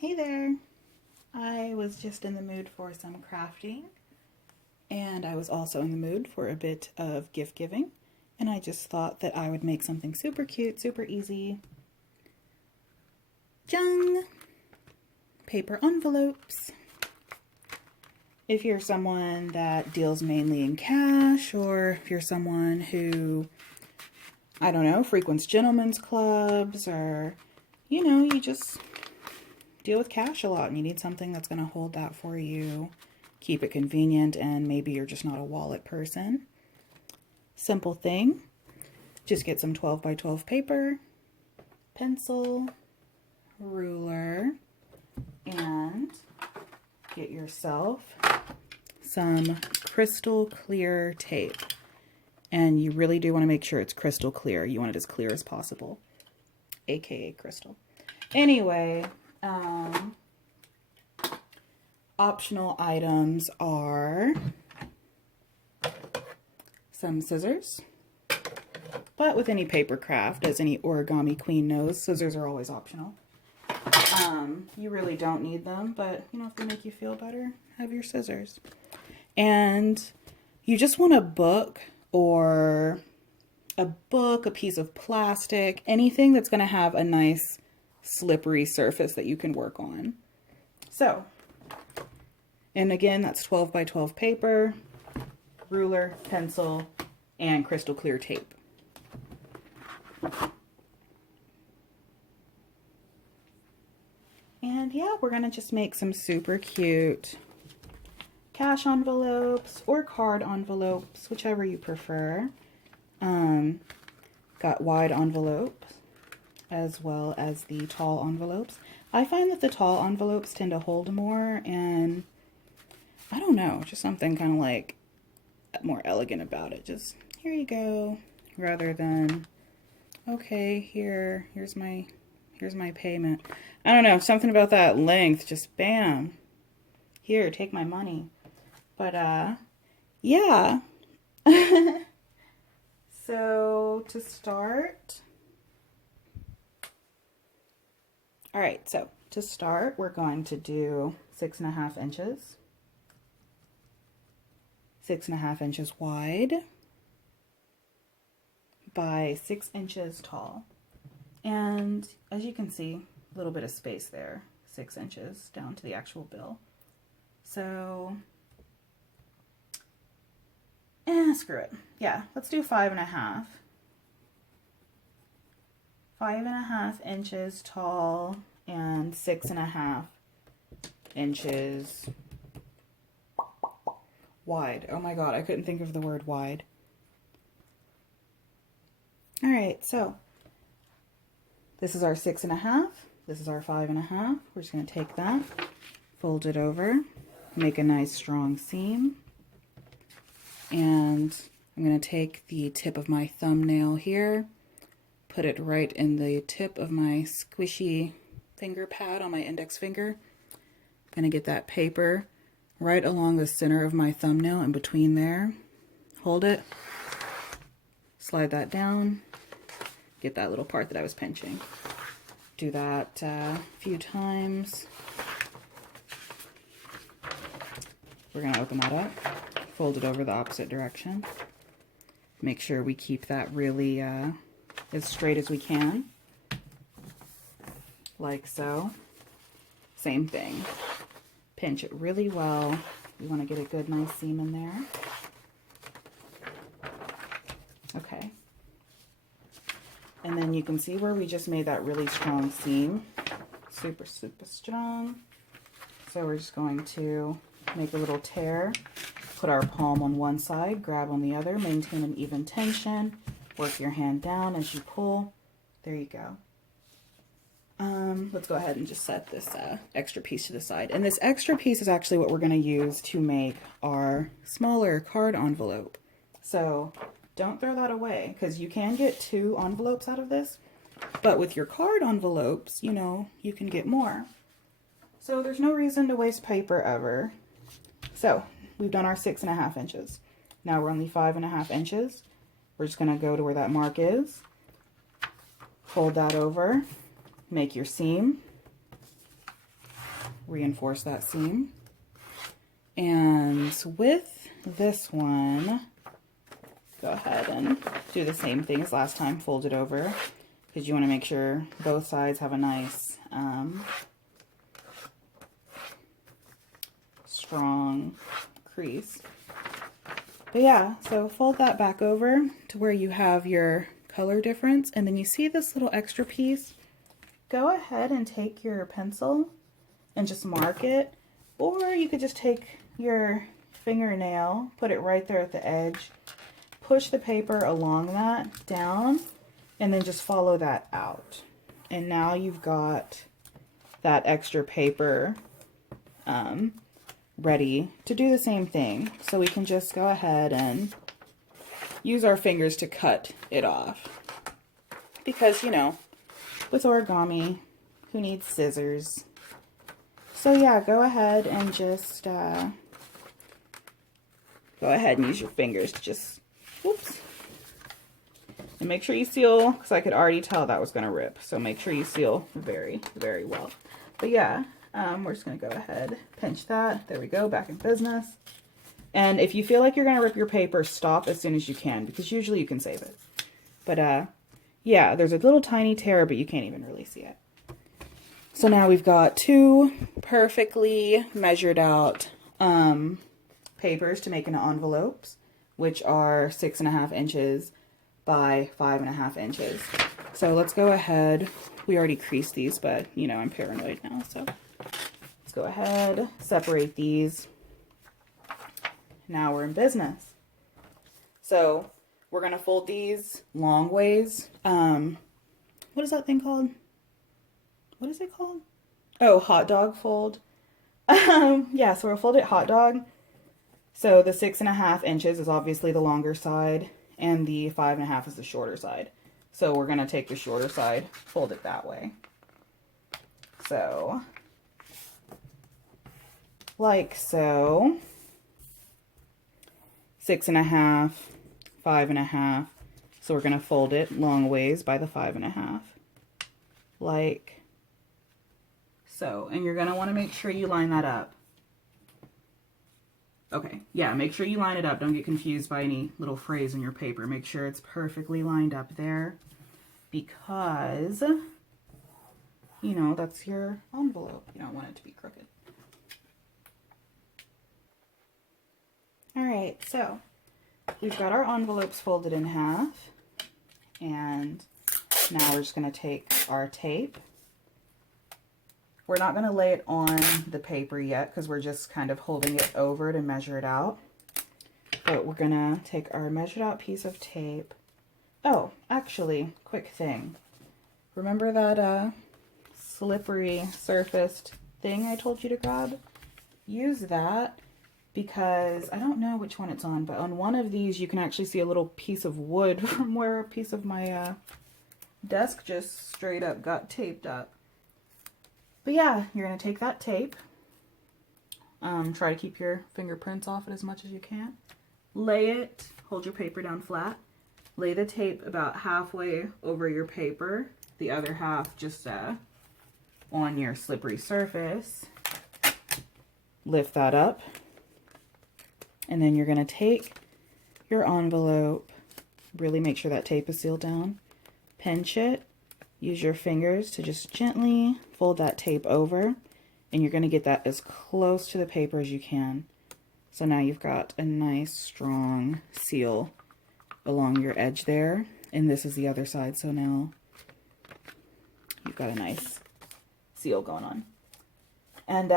Hey there! I was just in the mood for some crafting, and I was also in the mood for a bit of gift giving, and I just thought that I would make something super cute, super easy. Jung! Paper envelopes. If you're someone that deals mainly in cash, or if you're someone who, I don't know, frequents gentlemen's clubs, or, you just deal with cash a lot and you need something that's going to hold that for you, keep it convenient, and maybe you're just not a wallet person. Simple thing. Just get some 12 by 12 paper, pencil, ruler, and get yourself some crystal clear tape. And you really do want to make sure it's crystal clear. You want it as clear as possible, aka crystal. Anyway, optional items are some scissors, but with any paper craft, as any origami queen knows, scissors are always optional. You really don't need them, but if they make you feel better, have your scissors. And you just want a book, a piece of plastic, anything that's going to have a nice slippery surface that you can work on. So, and again, that's 12 by 12 paper, ruler, pencil, and crystal clear tape. And yeah, we're gonna just make some super cute cash envelopes or card envelopes, whichever you prefer. Got wide envelopes as well as the tall envelopes. I find that the tall envelopes tend to hold more, and I don't know, just something kind of like more elegant about it. Just, here you go, rather than, okay, here's my payment. I don't know, something about that length, just bam, here, take my money. But yeah. So to start, all right, so to start, we're going to do 6.5 inches. 6.5 inches wide by 6 inches tall. And as you can see, a little bit of space there, 6 inches down to the actual bill. So, screw it. Yeah, let's do 5.5. 5.5 inches tall and 6.5 inches wide. Oh my god, I couldn't think of the word wide. Alright, so this is our 6.5. This is our 5.5. We're just going to take that, fold it over, make a nice strong seam. And I'm going to take the tip of my thumbnail here, put it right in the tip of my squishy finger pad on my index finger. I'm going to get that paper right along the center of my thumbnail and between there. Hold it, slide that down, get that little part that I was pinching. Do that a few times. We're going to open that up, fold it over the opposite direction. Make sure we keep that really as straight as we can, like so. Same thing. Pinch it really well. We want to get a good nice seam in there. Okay. And then you can see where we just made that really strong seam. Super, super strong. So we're just going to make a little tear, put our palm on one side, grab on the other, maintain an even tension, work your hand down as you pull. There you go. Let's go ahead and just set this extra piece to the side. And this extra piece is actually what we're going to use to make our smaller card envelope. So don't throw that away, because you can get 2 envelopes out of this. But with your card envelopes, you can get more. So there's no reason to waste paper ever. So we've done our 6.5 inches. Now we're only 5.5 inches. We're just going to go to where that mark is, fold that over, make your seam, reinforce that seam. And with this one, go ahead and do the same thing as last time, fold it over, because you want to make sure both sides have a nice strong crease. But yeah, so fold that back over to where you have your color difference, and then you see this little extra piece. Go ahead and take your pencil and just mark it, or you could just take your fingernail, put it right there at the edge, push the paper along that down, and then just follow that out. And now you've got that extra paper ready to do the same thing. So we can just go ahead and use our fingers to cut it off. Because, you know, with origami, who needs scissors? So yeah, go ahead and just go ahead and use your fingers to just, whoops. And make sure you seal, because I could already tell that was going to rip. So make sure you seal very, very well. But yeah, we're just going to go ahead, pinch that. There we go, back in business. And if you feel like you're going to rip your paper, stop as soon as you can, because usually you can save it. But yeah, there's a little tiny tear, but you can't even really see it. So now we've got two perfectly measured out papers to make into envelopes, which are 6.5 inches by 5.5 inches. So let's go ahead. We already creased these, but you know, I'm paranoid now. So let's go ahead, separate these. Now we're in business. So we're going to fold these long ways. What is that thing called? What is it called? Oh, hot dog fold. Yeah, so we'll fold it hot dog. So the 6.5 inches is obviously the longer side, and the 5.5 is the shorter side. So we're going to take the shorter side, fold it that way. So, like so. 6.5, 5.5. So we're going to fold it long ways by the 5.5. Like so. And you're going to want to make sure you line that up. Okay, yeah, make sure you line it up. Don't get confused by any little phrase in your paper. Make sure it's perfectly lined up there, because, you know, that's your envelope. You don't want it to be crooked. All right, so we've got our envelopes folded in half, and now we're just going to take our tape. We're not going to lay it on the paper yet because we're just kind of holding it over to measure it out. But we're going to take our measured out piece of tape. Oh, actually, quick thing. Remember that slippery surfaced thing I told you to grab? Use that, because I don't know which one it's on, but on one of these you can actually see a little piece of wood from where a piece of my desk just straight up got taped up. But yeah, you're going to take that tape, try to keep your fingerprints off it as much as you can, lay it, hold your paper down flat, lay the tape about halfway over your paper, the other half just on your slippery surface, lift that up, and then you're going to take your envelope, really make sure that tape is sealed down, pinch it, use your fingers to just gently fold that tape over, and you're going to get that as close to the paper as you can. So now you've got a nice strong seal along your edge there, and this is the other side, so now you've got a nice seal going on. And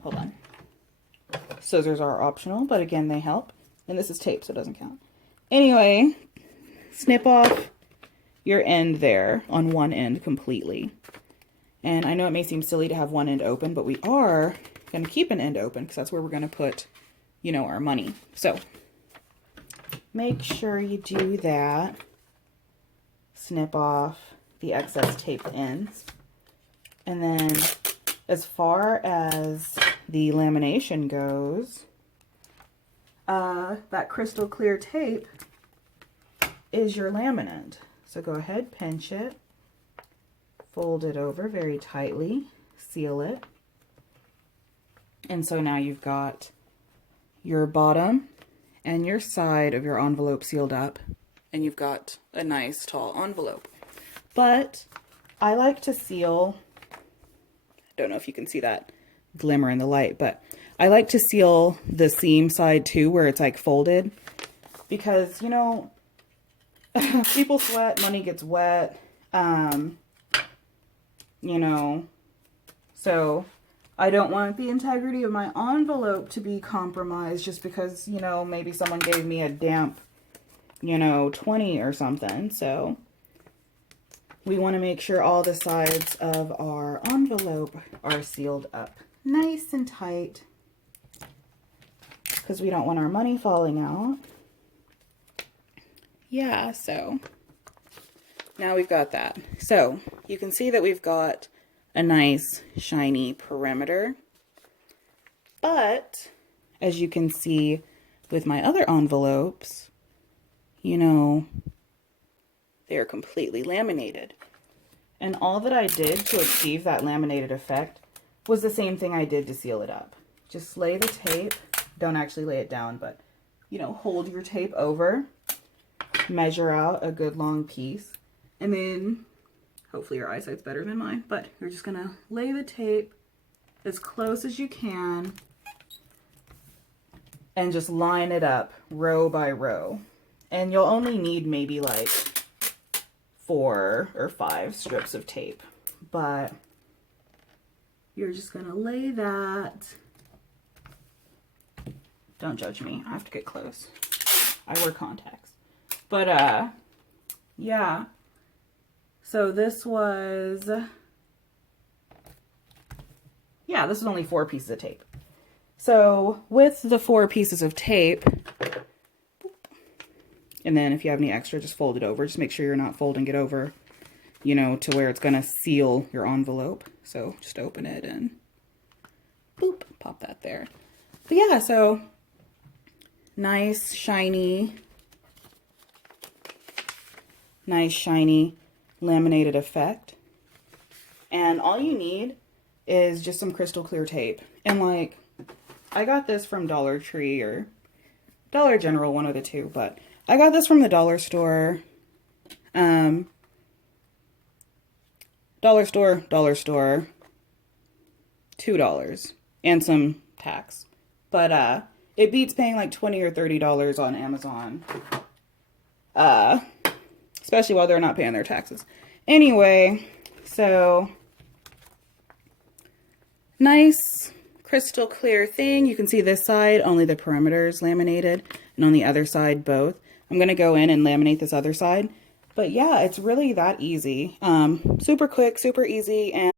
hold on, scissors are optional, but again they help, and this is tape so it doesn't count. Anyway, snip off your end there on one end completely. And I know it may seem silly to have one end open, but we are going to keep an end open because that's where we're going to put, you know, our money. So make sure you do that. Snip off the excess taped ends. And then as far as the lamination goes, that crystal clear tape is your laminate. So go ahead, pinch it, fold it over very tightly, seal it. And so now you've got your bottom and your side of your envelope sealed up, and you've got a nice tall envelope. But I like to seal, I don't know if you can see that glimmer in the light, but I like to seal the seam side too, where it's like folded, because, you know, people sweat, money gets wet, you know, so I don't want the integrity of my envelope to be compromised just because, you know, maybe someone gave me a damp, you know, 20 or something. So we want to make sure all the sides of our envelope are sealed up nice and tight, because we don't want our money falling out. Yeah, so now we've got that. So you can see that we've got a nice shiny perimeter, but as you can see with my other envelopes, you know, they're completely laminated. And all that I did to achieve that laminated effect was the same thing I did to seal it up. Just lay the tape, don't actually lay it down, but, you know, hold your tape over, measure out a good long piece, and then hopefully your eyesight's better than mine, but you're just gonna lay the tape as close as you can and just line it up row by row. And you'll only need maybe like 4 or 5 strips of tape, but you're just gonna lay that. Don't judge me, I have to get close. I wear contacts. But yeah. So this was, yeah, this is only 4 pieces of tape. So with the 4 pieces of tape, and then if you have any extra, just fold it over. Just make sure you're not folding it over, you know, to where it's going to seal your envelope. So just open it and boop, pop that there. But yeah, so nice, shiny laminated effect. And all you need is just some crystal clear tape. And like, I got this from Dollar Tree or Dollar General, one of the two, but I got this from the dollar store. Dollar store, $2 and some tax. But it beats paying like $20 or $30 on Amazon. Especially while they're not paying their taxes. Anyway, so nice crystal clear thing. You can see this side, only the perimeter is laminated, and on the other side, both. I'm going to go in and laminate this other side. But yeah, it's really that easy. Super quick, super easy, and